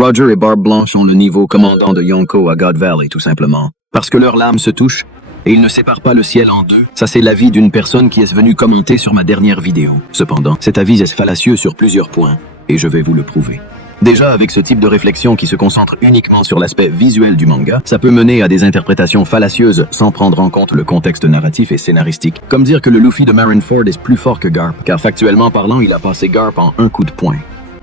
Roger et Barbe Blanche ont le niveau commandant de Yonko à God Valley, tout simplement. Parce que leurs lames se touchent, et ils ne séparent pas le ciel en deux. Ça, c'est l'avis d'une personne qui est venue commenter sur ma dernière vidéo. Cependant, cet avis est fallacieux sur plusieurs points, et je vais vous le prouver. Déjà, avec ce type de réflexion qui se concentre uniquement sur l'aspect visuel du manga, ça peut mener à des interprétations fallacieuses sans prendre en compte le contexte narratif et scénaristique. Comme dire que le Luffy de Marineford est plus fort que Garp, car factuellement parlant, il a passé Garp en un coup de poing.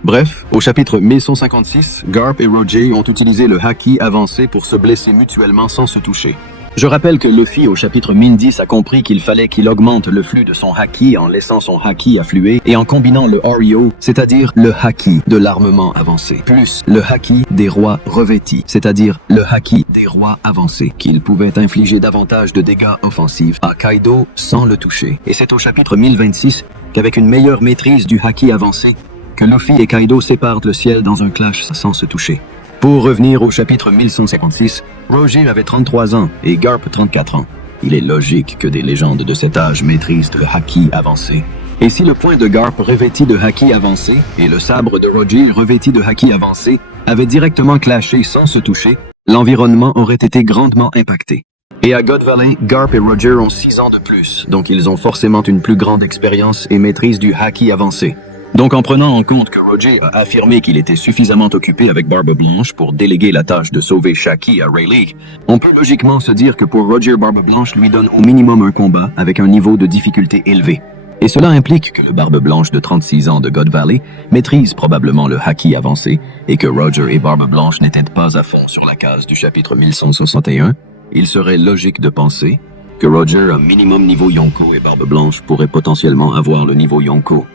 Bref, au chapitre 1156, Garp et Roger ont utilisé le haki avancé pour se blesser mutuellement sans se toucher. Je rappelle que Luffy, au chapitre 1010, a compris qu'il fallait qu'il augmente le flux de son haki en laissant son haki affluer et en combinant le Oryo, c'est-à-dire le haki de l'armement avancé, plus le haki des rois revêtis, c'est-à-dire le haki des rois avancés, qu'il pouvait infliger davantage de dégâts offensifs à Kaido sans le toucher. Et c'est au chapitre 1026 qu'avec une meilleure maîtrise du haki avancé, que Luffy et Kaido séparent le ciel dans un clash sans se toucher. Pour revenir au chapitre 1156, Roger avait 33 ans et Garp 34 ans. Il est logique que des légendes de cet âge maîtrisent le haki avancé. Et si le poing de Garp revêti de haki avancé et le sabre de Roger revêti de haki avancé avaient directement clashé sans se toucher, l'environnement aurait été grandement impacté. Et à God Valley, Garp et Roger ont 6 ans de plus, donc ils ont forcément une plus grande expérience et maîtrise du haki avancé. Donc en prenant en compte que Roger a affirmé qu'il était suffisamment occupé avec Barbe Blanche pour déléguer la tâche de sauver Shaki à Rayleigh, on peut logiquement se dire que pour Roger, Barbe Blanche lui donne au minimum un combat avec un niveau de difficulté élevé. Et cela implique que le Barbe Blanche de 36 ans de God Valley maîtrise probablement le haki avancé et que Roger et Barbe Blanche n'étaient pas à fond sur la case du chapitre 1161. Il serait logique de penser que Roger a minimum niveau Yonko et Barbe Blanche pourrait potentiellement avoir le niveau Yonko.